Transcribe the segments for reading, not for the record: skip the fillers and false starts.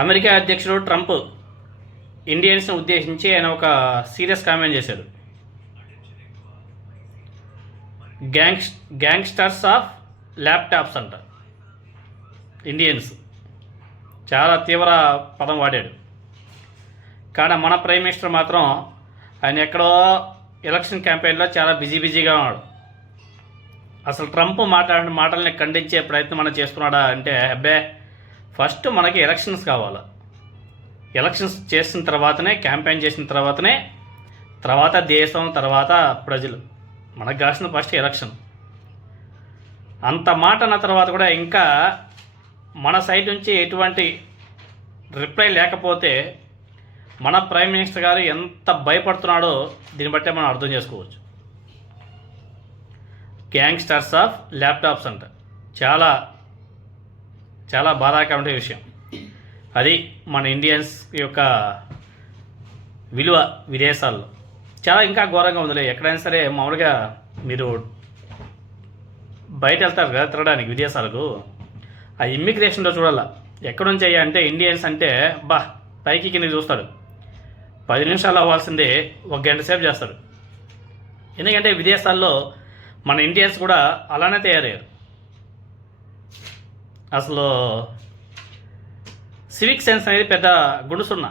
America అధ్యక్షుడు Trump ఇండియన్స్ని ఉద్దేశించి ఆయన ఒక సీరియస్ కామెంట్ చేశాడు. గ్యాంగ్స్టర్స్ ఆఫ్ ల్యాప్టాప్స్ అంట ఇండియన్స్. చాలా తీవ్ర పదం వాడాడు. కానీ మన ప్రైమ్ మినిస్టర్ మాత్రం ఆయన ఎక్కడో ఎలక్షన్ క్యాంపెయిన్లో చాలా బిజీగా ఉన్నాడు. అసలు ట్రంప్ మాట్లాడిన మాటల్ని ఖండించే ప్రయత్నం మనం చేస్తున్నాడా అంటే అబ్బే, ఫస్ట్ మనకి ఎలక్షన్స్ కావాలి. ఎలక్షన్స్ చేసిన తర్వాతనే, క్యాంపెయిన్ చేసిన తర్వాత దేశం, తర్వాత ప్రజలు. మనకు కావాల్సిన ఫస్ట్ ఎలక్షన్. అంత మాట అన్న తర్వాత కూడా ఇంకా మన సైడ్ నుంచి ఎటువంటి రిప్లై లేకపోతే మన ప్రైమ్ మినిస్టర్ గారు ఎంత భయపడుతున్నాడో దీన్ని బట్టే మనం అర్థం చేసుకోవచ్చు. గ్యాంగ్స్టర్స్ ఆఫ్ ల్యాప్టాప్స్ అంట. చాలా చాలా బాధాకరమైన విషయం. అది మన ఇండియన్స్ యొక్క విలువ విదేశాల్లో చాలా ఇంకా ఘోరంగా ఉందిలే. ఎక్కడైనా సరే మామూలుగా మీరు బయట వెళ్తారు కదా తిరగడానికి విదేశాలకు, ఆ ఇమ్మిగ్రేషన్లో చూడాల ఎక్కడి నుంచి అయ్యా అంటే ఇండియన్స్ అంటే పైకి కింద చూస్తాడు. 10 నిమిషాలు అవ్వాల్సిందే 1 గంట సేపు చేస్తాడు. ఎందుకంటే విదేశాల్లో మన ఇండియన్స్ కూడా అలానే తయారయ్యారు. అసలు సివిక్ సెన్స్ అనేది పెద్ద గుణసున్నా.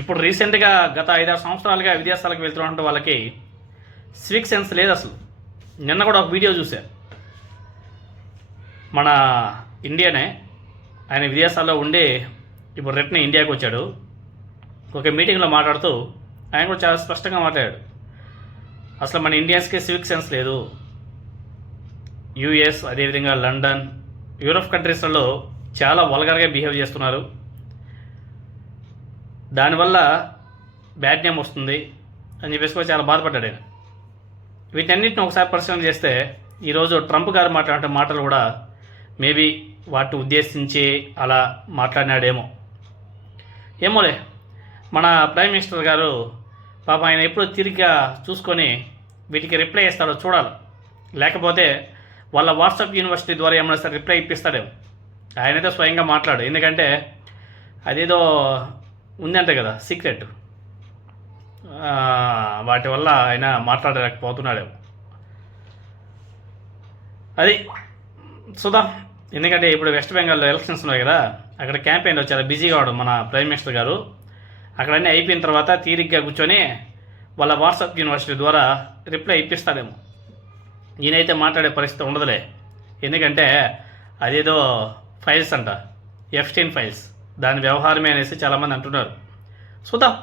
ఇప్పుడు రీసెంట్గా గత 5-6 సంవత్సరాలుగా విదేశాలకు వెళ్తున్నటువంటి వాళ్ళకి సివిక్ సెన్స్ లేదు అసలు. నిన్న కూడా ఒక వీడియో చూసా. మన ఇండియనే, ఆయన విదేశాల్లో ఉండి ఇప్పుడు రిటర్న్ ఇండియాకి వచ్చాడు. ఒక మీటింగ్లో మాట్లాడుతూ ఆయన కూడా చాలా స్పష్టంగా మాట్లాడాడు. అసలు మన ఇండియన్స్కి సివిక్ సెన్స్ లేదు. యూఎస్, అదేవిధంగా లండన్, యూరోప్ కంట్రీస్లలో చాలా వల్గర్గా బిహేవ్ చేస్తున్నారు. దానివల్ల బ్యాడ్ నేమ్ వస్తుంది అని చెప్పేసి కూడా చాలా బాధపడ్డాడు ఆయన. వీటన్నిటిని ఒకసారి పరిశీలన చేస్తే ఈరోజు ట్రంప్ గారు మాట్లాడే మాటలు కూడా మేబీ వాటిని ఉద్దేశించి అలా మాట్లాడినాడేమో. ఏమోలే, మన ప్రైమ్ మినిస్టర్ గారు పాప ఆయన ఎప్పుడు తిరిగ్గా చూసుకొని వీటికి రిప్లై ఇస్తాడో చూడాలి. లేకపోతే వాళ్ళ వాట్సాప్ యూనివర్సిటీ ద్వారా ఏమైనా సరే రిప్లై ఇప్పిస్తాడేమో. ఆయనైతే స్వయంగా మాట్లాడు. ఎందుకంటే అదేదో ఉందంటే కదా సీక్రెట్, వాటి వల్ల ఆయన మాట్లాడలేకపోతున్నాడేమో. అది చూద్దాం. ఎందుకంటే ఇప్పుడు వెస్ట్ బెంగాల్లో ఎలక్షన్స్ ఉన్నాయి కదా, అక్కడ క్యాంపెయిన్లో చాలా బిజీగా ఉన్నాడు మన ప్రైమ్ మినిస్టర్ గారు. అక్కడ అన్నీ అయిపోయిన తర్వాత తీరిగ్గా కూర్చొని వాళ్ళ వాట్సాప్ యూనివర్సిటీ ద్వారా రిప్లై ఇప్పిస్తాడేమో. ఈయనైతే మాట్లాడే పరిస్థితి ఉండదులే. ఎందుకంటే అదేదో ఫైల్స్ అంట, F-16 ఫైల్స్, దాని వ్యవహారమే అనేసి చాలామంది అంటున్నారు. చూద్దాం.